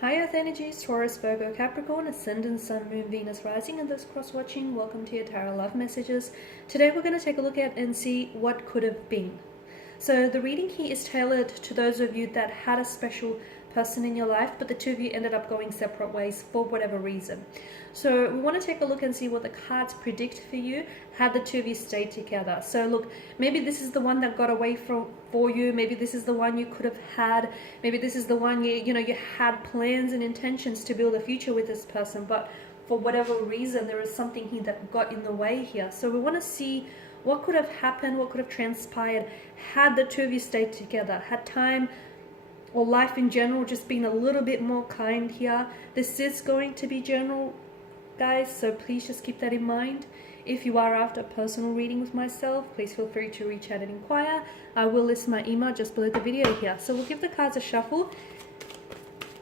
Hi Earth energies, Taurus, Virgo, Capricorn, Ascendant, Sun, Moon, Venus, Rising, and those cross-watching. Welcome to your Tarot Love Messages. Today we're going to take a look at and see what could have been. So the reading here is tailored to those of you that had a special person in your life, but the two of you ended up going separate ways for whatever reason. So we want to take a look and see what the cards predict for you had the two of you stayed together. So look, maybe this is the one that got away for you. Maybe this is the one you could have had. Maybe this is the one you had plans and intentions to build a future with this person, but for whatever reason there is something here that got in the way here. So we want to see what could have happened, what could have transpired had the two of you stayed together, had time or life in general just been a little bit more kind here. This is going to be general, guys, so please just keep that in mind. If you are after a personal reading with myself, please feel free to reach out and inquire. I will list my email just below the video here. So we'll give the cards a shuffle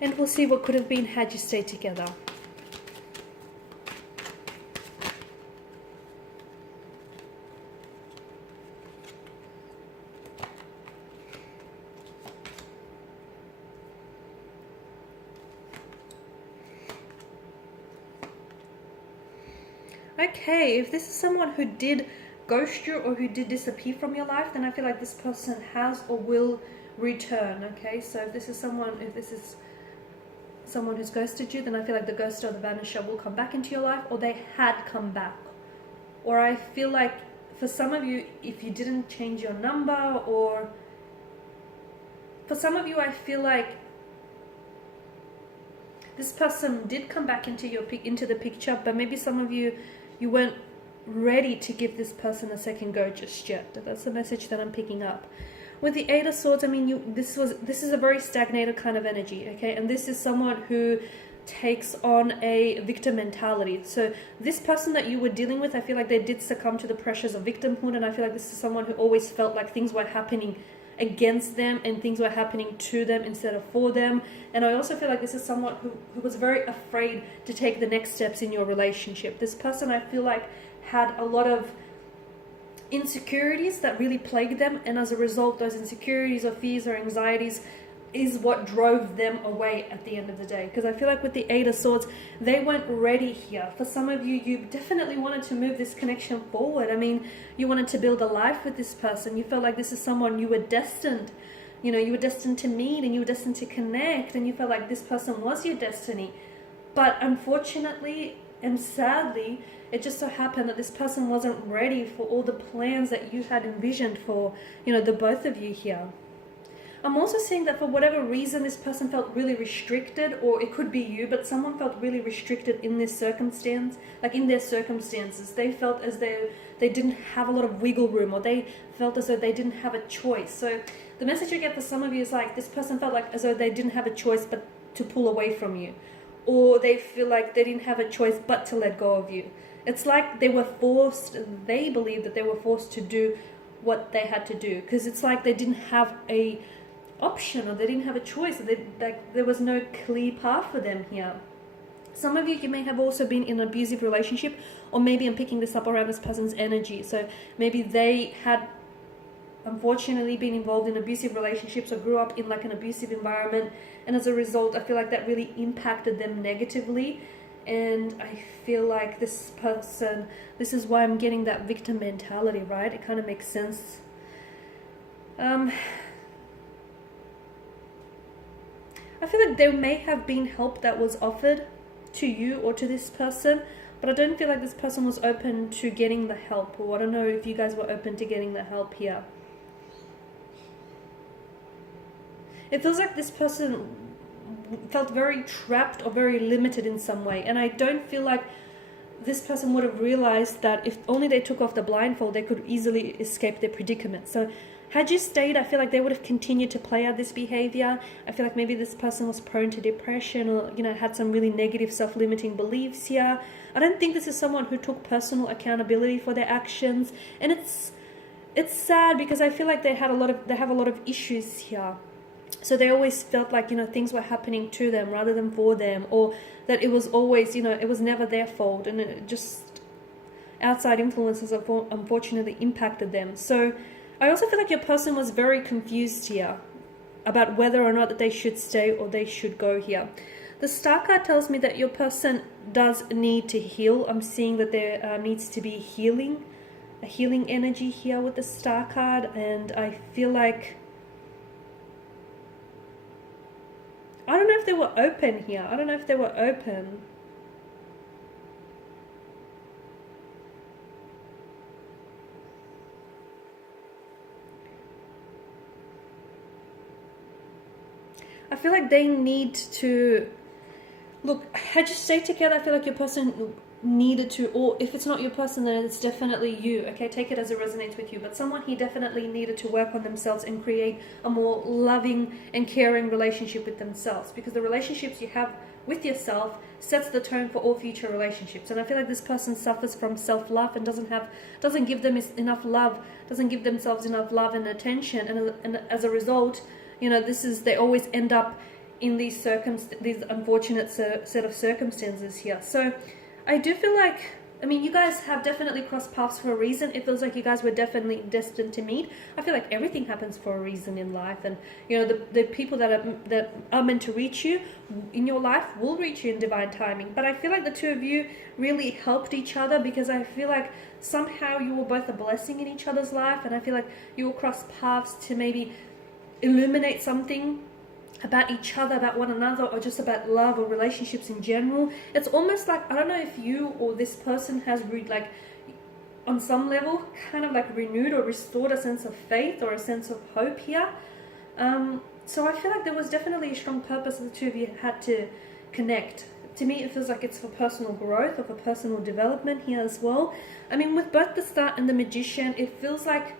and we'll see what could have been had you stayed together. Okay, if this is someone who did ghost you or who did disappear from your life, then I feel like this person has or will return. Okay, so if this is someone who's ghosted you, then I feel like the ghost or the vanisher will come back into your life, or they had come back. Or I feel like for some of you, if you didn't change your number, or for some of you, I feel like this person did come back into the picture, but maybe some of you weren't ready to give this person a second go just yet. That's the message that I'm picking up. With the Eight of Swords, I mean, this is a very stagnated kind of energy, okay? And this is someone who takes on a victim mentality. So this person that you were dealing with, I feel like they did succumb to the pressures of victimhood, and I feel like this is someone who always felt like things were happening against them and things were happening to them instead of for them. And I also feel like this is someone who was very afraid to take the next steps in your relationship. This person, I feel like, had a lot of insecurities that really plagued them, and as a result, those insecurities or fears or anxieties is what drove them away at the end of the day. Because I feel like with the Eight of Swords, they weren't ready here. For some of you, you definitely wanted to move this connection forward. I mean, you wanted to build a life with this person. You felt like this is someone you were destined, you were destined to meet, and you were destined to connect, and you felt like this person was your destiny. But unfortunately and sadly, it just so happened that this person wasn't ready for all the plans that you had envisioned for, the both of you here. I'm also seeing that for whatever reason, this person felt really restricted, or it could be you, but someone felt really restricted in this circumstance, like in their circumstances. They felt as though they didn't have a lot of wiggle room, or they felt as though they didn't have a choice. So the message I get for some of you is like, this person felt like as though they didn't have a choice but to pull away from you, or they feel like they didn't have a choice but to let go of you. It's like they believe that they were forced to do what they had to do, because it's like they didn't have a option, or they didn't have a choice, or there was no clear path for them here. Some of you may have also been in an abusive relationship, or maybe I'm picking this up around this person's energy. So maybe they had unfortunately been involved in abusive relationships or grew up in like an abusive environment, and as a result I feel like that really impacted them negatively. And I feel like this person, this is why I'm getting that victim mentality, right? It kind of makes sense. I feel like there may have been help that was offered to you or to this person, but I don't feel like this person was open to getting the help, or I don't know if you guys were open to getting the help here. It feels like this person felt very trapped or very limited in some way, and I don't feel like this person would have realized that if only they took off the blindfold, they could easily escape their predicament. So had you stayed, I feel like they would have continued to play out this behavior. I feel like maybe this person was prone to depression, or had some really negative self-limiting beliefs here. I don't think this is someone who took personal accountability for their actions, and it's sad because I feel like they have a lot of issues here. So they always felt like things were happening to them rather than for them, or that it was always it was never their fault, and it just outside influences unfortunately impacted them. So I also feel like your person was very confused here about whether or not that they should stay or they should go here. The Star card tells me that your person does need to heal. I'm seeing that there needs to be healing, a healing energy here with the Star card, and I feel like, I don't know if they were open here. I don't know if they were open. I feel like they need to, look, had you stayed together, I feel like your person needed to, or if it's not your person, then it's definitely you, okay? Take it as it resonates with you. But someone he definitely needed to work on themselves and create a more loving and caring relationship with themselves, because the relationships you have with yourself sets the tone for all future relationships. And I feel like this person suffers from self-love and doesn't give them enough love, doesn't give themselves enough love and attention, and as a result, you know, they always end up in these unfortunate set of circumstances here. So I do feel like, I mean, you guys have definitely crossed paths for a reason. It feels like you guys were definitely destined to meet. I feel like everything happens for a reason in life, and you know, the people that are meant to reach you in your life will reach you in divine timing. But I feel like the two of you really helped each other, because I feel like somehow you were both a blessing in each other's life, and I feel like you will cross paths to maybe illuminate something about each other, about one another, or just about love or relationships in general. It's almost like, I don't know if you or this person has like on some level kind of like renewed or restored a sense of faith or a sense of hope here. So I feel like there was definitely a strong purpose that the two of you had to connect. To me, it feels like it's for personal growth or for personal development here as well. I mean, with both the Star and the Magician, it feels like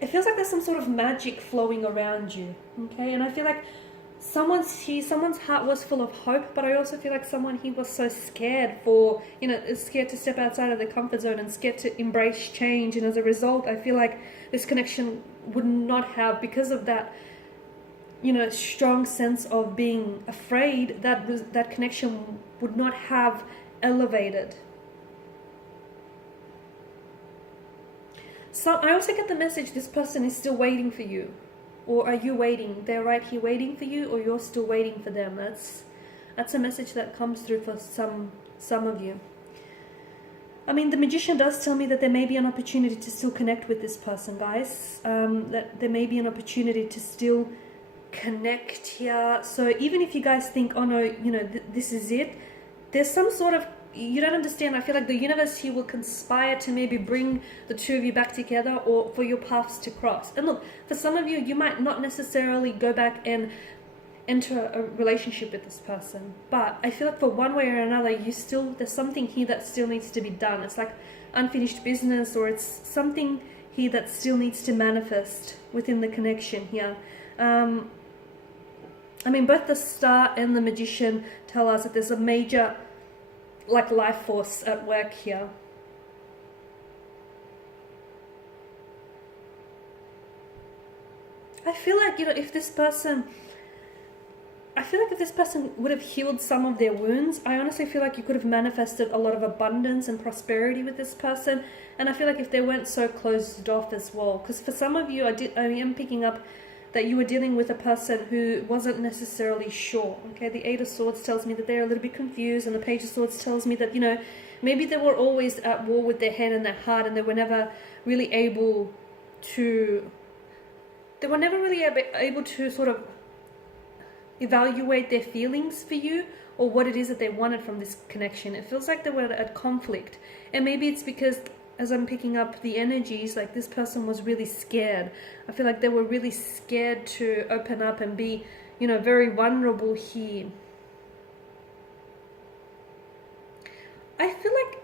there's some sort of magic flowing around you, okay? And I feel like someone's heart was full of hope, but I also feel like someone he was so scared scared to step outside of their comfort zone and scared to embrace change. And as a result, I feel like this connection would not have, because of that, you know, strong sense of being afraid, that connection would not have elevated. So I also get the message this person is still waiting for you. Or are you waiting? They're right here waiting for you, or you're still waiting for them. That's a message that comes through for some of you. I mean, the Magician does tell me that there may be an opportunity to still connect with this person, guys. That there may be an opportunity to still connect here. So even if you guys think, oh no, you know, this is it, there's some sort of, you don't understand. I feel like the universe here will conspire to maybe bring the two of you back together, or for your paths to cross. And look, for some of you, you might not necessarily go back and enter a relationship with this person, but I feel like for one way or another, there's something here that still needs to be done. It's like unfinished business, or it's something here that still needs to manifest within the connection here. I mean, both the Star and the Magician tell us that there's a major life force at work here. I feel like, you know, if this person would have healed some of their wounds, I honestly feel like you could have manifested a lot of abundance and prosperity with this person. And I feel like if they weren't so closed off as well, because for some of you, I am picking up that you were dealing with a person who wasn't necessarily sure. Okay, the Eight of Swords tells me that they're a little bit confused, and the Page of Swords tells me that, you know, maybe they were always at war with their head and their heart, and they were never really able to sort of evaluate their feelings for you, or what it is that they wanted from this connection. It feels like they were at conflict, and maybe it's because, as I'm picking up the energies, like this person was really scared. I feel like they were really scared to open up and be, you know, very vulnerable here. I feel like,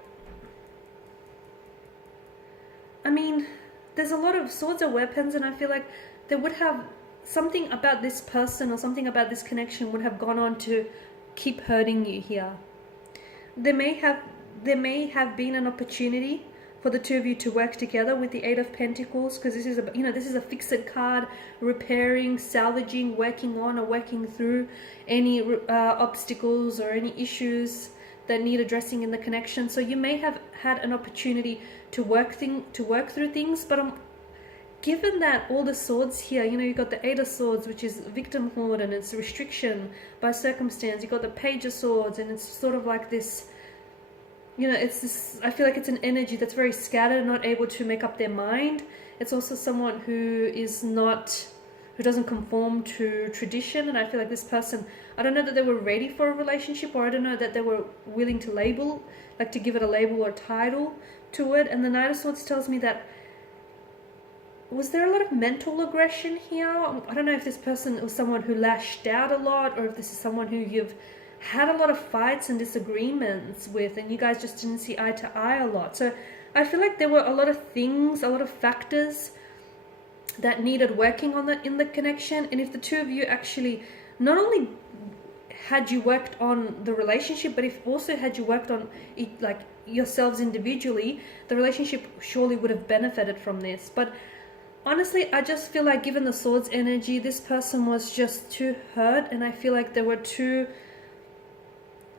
I mean, there's a lot of swords or weapons, and I feel like they would have something about this person or something about this connection would have gone on to keep hurting you here. There may have been an opportunity for the two of you to work together with the Eight of Pentacles, because this is a fixed card, repairing, salvaging, working on or working through any obstacles or any issues that need addressing in the connection. So you may have had an opportunity to work through things, but given that all the swords here, you know, you've got the Eight of Swords, which is victimhood and it's restriction by circumstance. You've got the Page of Swords, and it's sort of like this, you know, it's this, I feel like it's an energy that's very scattered, not able to make up their mind. It's also someone who doesn't conform to tradition, and I feel like this person, I don't know that they were ready for a relationship, or I don't know that they were willing to label, like to give it a label or title to it. And the Knight of Swords tells me that, was there a lot of mental aggression here? I don't know if this person was someone who lashed out a lot, or if this is someone who you've had a lot of fights and disagreements with, and you guys just didn't see eye to eye a lot. So I feel like there were a lot of things, a lot of factors that needed working on in the connection. And if the two of you actually not only had you worked on the relationship, but if also had you worked on it, like yourselves individually, the relationship surely would have benefited from this. But honestly, I just feel like, given the Swords energy, this person was just too hurt, and I feel like they were too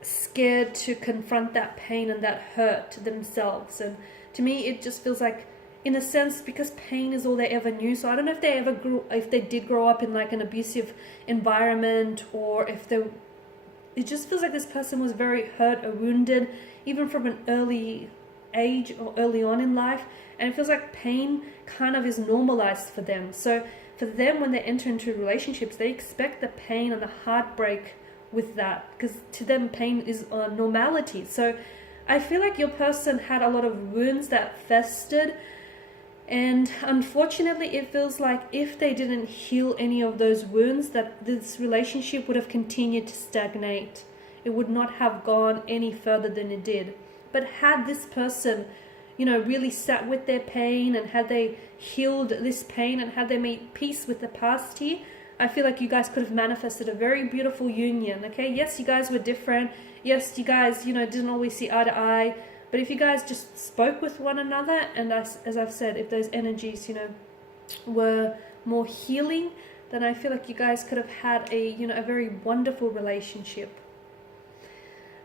scared to confront that pain and that hurt themselves. And to me, it just feels like, in a sense, because pain is all they ever knew. So I don't know if they did grow up in like an abusive environment, or if it just feels like this person was very hurt or wounded, even from an early age or early on in life. And it feels like pain kind of is normalized for them. So for them, when they enter into relationships, they expect the pain and the heartbreak with that, because to them pain is normality. So I feel like your person had a lot of wounds that festered, and unfortunately it feels like if they didn't heal any of those wounds, that this relationship would have continued to stagnate. It would not have gone any further than it did. But had this person, you know, really sat with their pain, and had they healed this pain, and had they made peace with the past here, I feel like you guys could have manifested a very beautiful union. Okay, yes, you guys were different. Yes, you guys, you know, didn't always see eye to eye. But if you guys just spoke with one another, and as I've said, if those energies, you know, were more healing, then I feel like you guys could have had a, you know, a very wonderful relationship.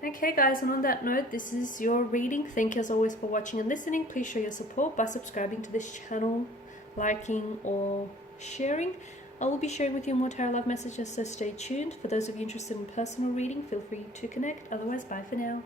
Okay guys, and on that note, this is your reading. Thank you as always for watching and listening. Please show your support by subscribing to this channel, liking or sharing. I will be sharing with you more tarot love messages, so stay tuned. For those of you interested in personal reading, feel free to connect. Otherwise, bye for now.